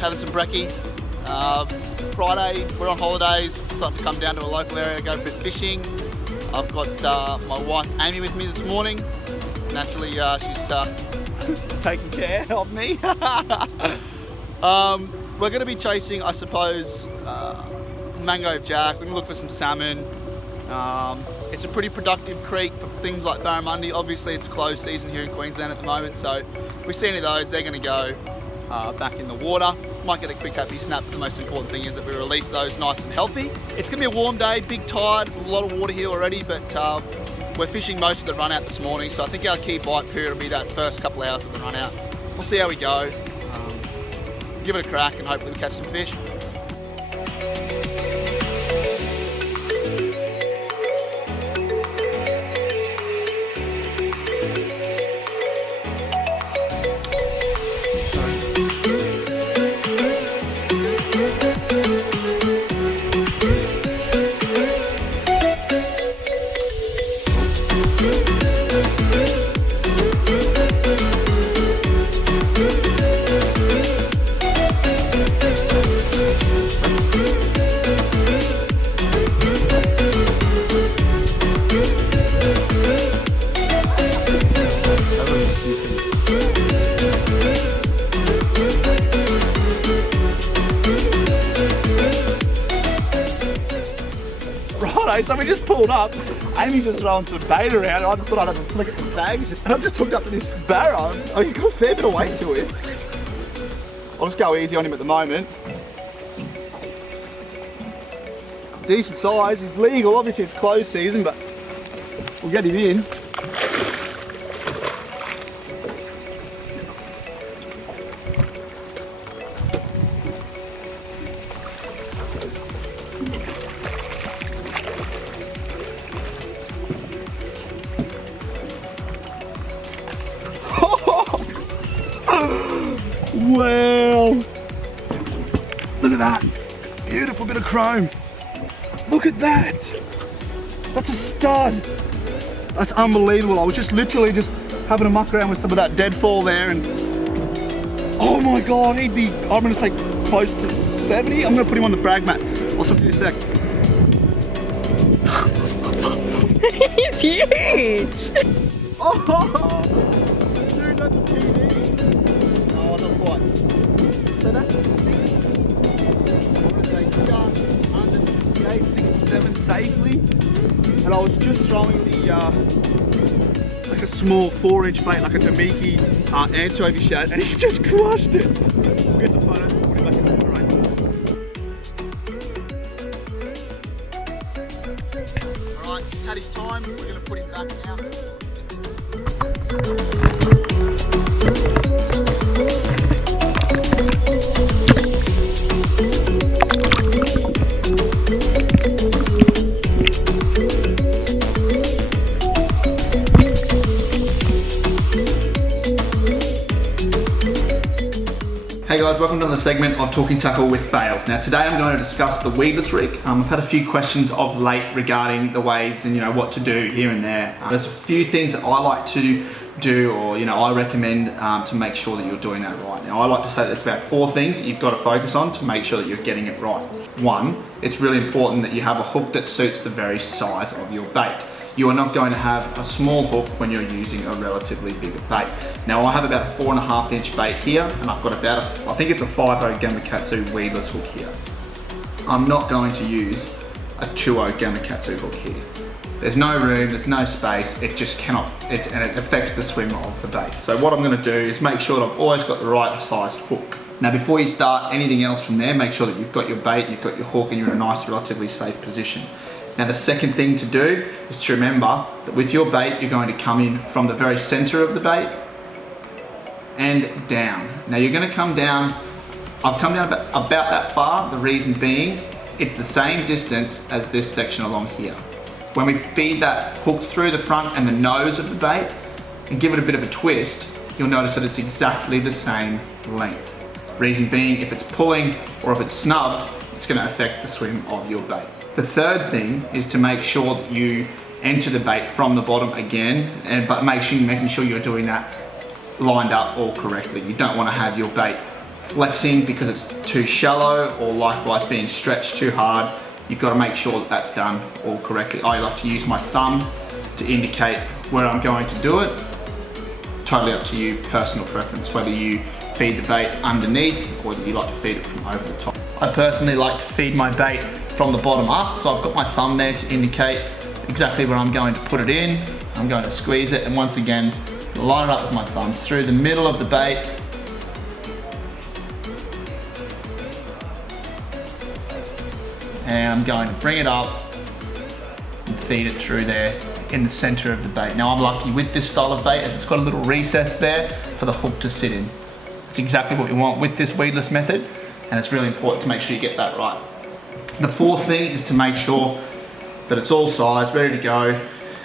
just having some brekkie. Friday, we're on holidays, decided to come down to a local area, go a bit fishing. I've got my wife Amie with me this morning. Naturally, she's taking care of me. We're going to be chasing, I suppose, mango jack. We're going to look for some salmon. It's a pretty productive creek for things like barramundi. Obviously, it's closed season here in Queensland at the moment, so if we see any of those, they're going to go back in the water. Might get a quick happy snap, but the most important thing is that we release those nice and healthy. It's going to be a warm day, big tide, there's a lot of water here already, but we're fishing most of the run out this morning, so I think our key bite period will be that first couple hours of the run out. We'll see how we go. Give it a crack and hopefully we catch some fish. So we just pulled up, Amie's just throwing some bait around, and I just thought I'd have a flick at some bags, and I've just hooked up to this Barra. Oh, he's got a fair bit of weight to it. I'll just go easy on him at the moment. Decent size, he's legal, obviously it's closed season, but we'll get him in. Wow! Look at that! Beautiful bit of chrome. Look at that! That's a stud! That's unbelievable. I was just literally just having a muck around with some of that deadfall there, and oh my god, he'd be, I'm gonna say close to 70. I'm gonna put him on the brag mat. I'll talk to you in a sec. He's huge! Oh! Dude, that's a PD. Oh, not quite. So that's 68, 67 safely. And I was just throwing the, like a small 4-inch bait, like a Damiki anchovy shad, and he's just crushed it. We'll get some photos and put him back in the water, right? Alright, had his time, we're going to put him back now. Hey guys, welcome to the segment of Talking Tackle with Bales. Now today I'm going to discuss the weedless rig. I've had a few questions of late regarding the ways and what to do here and there. There's a few things that I like to do, or I recommend to make sure that you're doing that right. Now I like to say that there's about 4 things that you've got to focus on to make sure that you're getting it right. 1, it's really important that you have a hook that suits the very size of your bait. You are not going to have a small hook when you're using a relatively bigger bait. Now I have about a 4.5-inch bait here, and I've got about I think it's a 5.0 Gamakatsu weedless hook here. I'm not going to use a 2.0 Gamakatsu hook here. There's no room, there's no space, it just cannot, and it affects the swim of the bait. So what I'm going to do is make sure that I've always got the right sized hook. Now before you start anything else from there, make sure that you've got your bait, you've got your hook, and you're in a nice, relatively safe position. Now the second thing to do is to remember that with your bait, you're going to come in from the very center of the bait and down. Now you're going to come down, I've come down about that far, the reason being, it's the same distance as this section along here. When we feed that hook through the front and the nose of the bait and give it a bit of a twist, you'll notice that it's exactly the same length. Reason being, if it's pulling or if it's snubbed, it's going to affect the swim of your bait. The third thing is to make sure that you enter the bait from the bottom again, but making sure you're doing that lined up all correctly. You don't want to have your bait flexing because it's too shallow, or likewise being stretched too hard. You've got to make sure that that's done all correctly. I like to use my thumb to indicate where I'm going to do it. Totally up to you, personal preference, whether you feed the bait underneath or whether you like to feed it from over the top. I personally like to feed my bait from the bottom up, so I've got my thumb there to indicate exactly where I'm going to put it in. I'm going to squeeze it, and once again, line it up with my thumbs through the middle of the bait. And I'm going to bring it up and feed it through there in the center of the bait. Now I'm lucky with this style of bait as it's got a little recess there for the hook to sit in. It's exactly what we want with this weedless method, and it's really important to make sure you get that right. The fourth thing is to make sure that it's all sized, ready to go,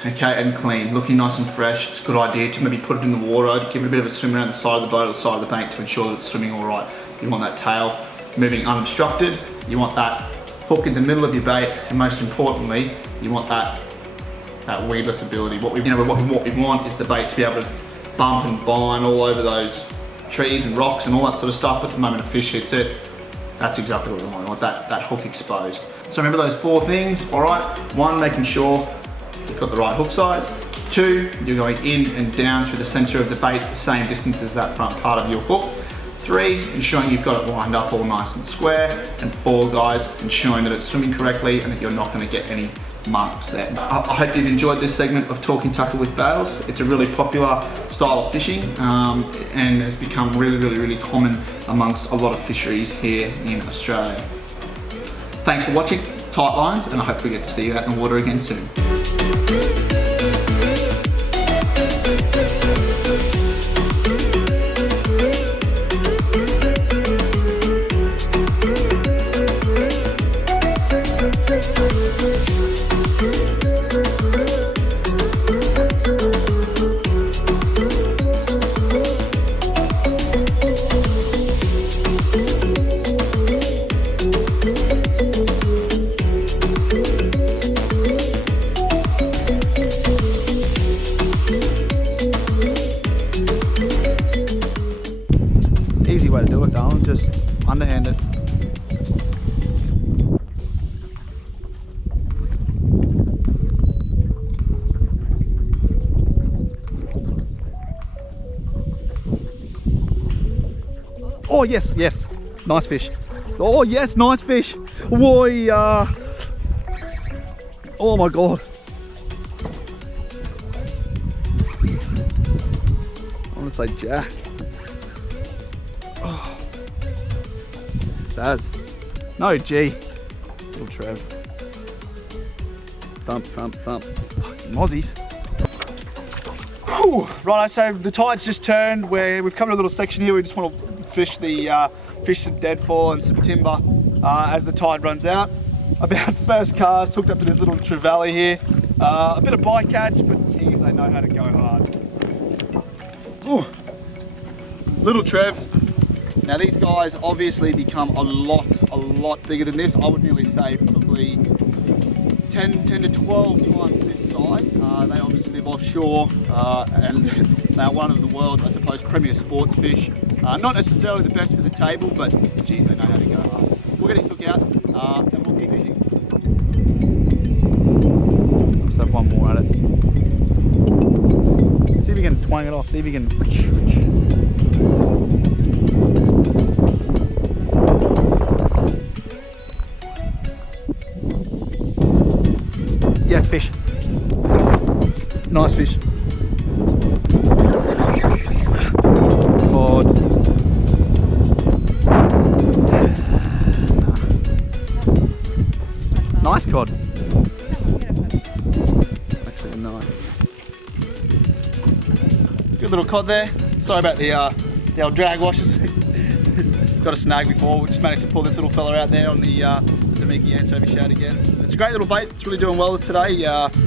okay, and clean, looking nice and fresh. It's a good idea to maybe put it in the water, give it a bit of a swim around the side of the boat or the side of the bank to ensure that it's swimming all right. You want that tail moving unobstructed. You want that hook in the middle of your bait, and most importantly, you want that weedless ability. What we want is the bait to be able to bump and bind all over those trees and rocks and all that sort of stuff, but the moment a fish hits it, that's exactly what we want. We want that hook exposed. So remember those four things, all right? One, making sure you've got the right hook size. Two, you're going in and down through the center of the bait the same distance as that front part of your hook. Three, ensuring you've got it lined up all nice and square. And four, guys, ensuring that it's swimming correctly and that you're not going to get any marks there. I hope you've enjoyed this segment of Talking Tackle with Bales. It's a really popular style of fishing and has become really common amongst a lot of fisheries here in Australia. Thanks for watching Tight Lines, and I hope we get to see you out in the water again soon. Easy way to do it, darling, just underhand it. Oh yes, yes, nice fish. Oh yes, nice fish. Boy, oh my God. I want to say Jack. Oh. Daz. No, G. Little Trev. Thump. Fucking Mozzies. Right, so the tide's just turned. We've come to a little section here. We just want to fish some deadfall and some timber as the tide runs out. About first cast, hooked up to this little trevally here. A bit of bycatch, but geez, they know how to go hard. Ooh. Little Trev. Now these guys obviously become a lot bigger than this. I would nearly say probably 10 to 12 times this size. They obviously live offshore and they are one of the world's, I suppose, premier sports fish. Not necessarily the best for the table, but geez, they know how to go hard. We'll get his hook out and we'll keep fishing. Let's have one more at it. See if we can twang it off, see if we can... Yes, fish. Nice fish. Cod. Nice cod. Actually a knife. Good little cod there. Sorry about the old drag washes. Got a snag before. We just managed to pull this little fella out there on the Damiki anchovy shad again. It's a great little bait. It's really doing well today.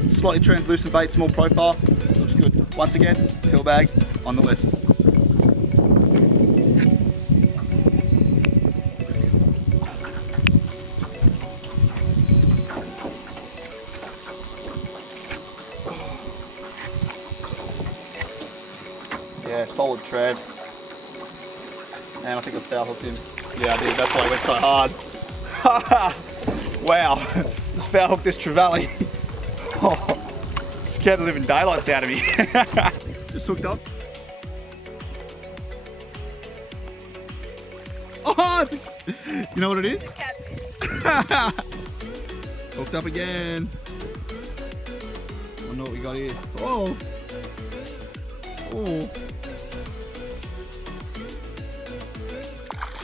Slightly translucent bait, small profile. Looks good. Once again, pill bag on the list. Yeah, solid tread. And I think I foul hooked him. Yeah, I did. That's why I went so hard. Wow. Just foul hooked this trevally. Oh, scared the living daylights out of me. Just hooked up. Oh, you know what it is? Hooked up again. I wonder what we got here. Oh. Oh.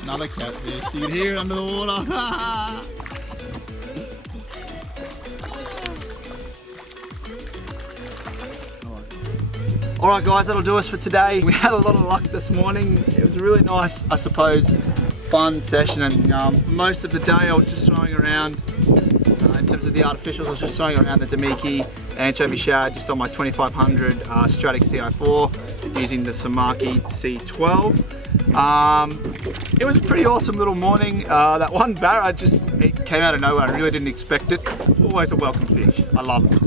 Another catfish. You can hear it under the water. Alright guys, that'll do us for today. We had a lot of luck this morning. It was a really nice, I suppose, fun session, and for most of the day I was just throwing around, in terms of the artificials, I was just throwing around the Damiki anchovy shad just on my 2500 Stratic CI4 using the Samaki C12. It was a pretty awesome little morning. That one Barra it came out of nowhere. I really didn't expect it. Always a welcome fish. I love them.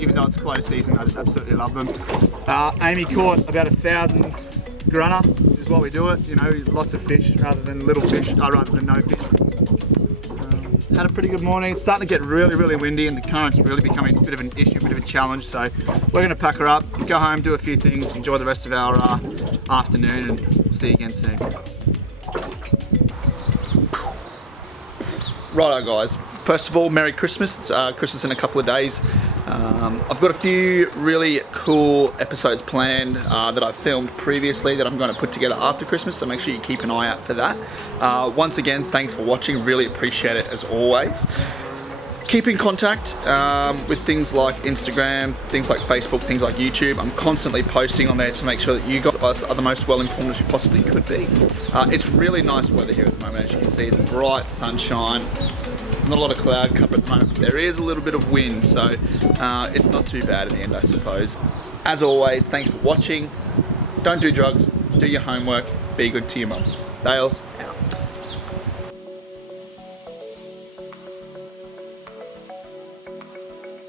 Even though it's close season, I just absolutely love them. Amie caught about 1,000 grunner is what we do it. You know, lots of fish rather than little fish, rather than no fish. Had a pretty good morning. It's starting to get really, really windy, and the current's really becoming a bit of an issue, a bit of a challenge. So we're going to pack her up, go home, do a few things, enjoy the rest of our afternoon, and we'll see you again soon. Righto guys, first of all, Merry Christmas. It's Christmas in a couple of days. I've got a few really cool episodes planned that I've filmed previously that I'm going to put together after Christmas, so make sure you keep an eye out for that. Once again, thanks for watching, really appreciate it as always. Keep in contact with things like Instagram, things like Facebook, things like YouTube. I'm constantly posting on there to make sure that you guys are the most well informed as you possibly could be. It's really nice weather here at the moment, as you can see. It's bright sunshine. Not a lot of cloud cover at the moment. There is a little bit of wind, so it's not too bad in the end, I suppose. As always, thanks for watching. Don't do drugs, do your homework, be good to your mum. Dales.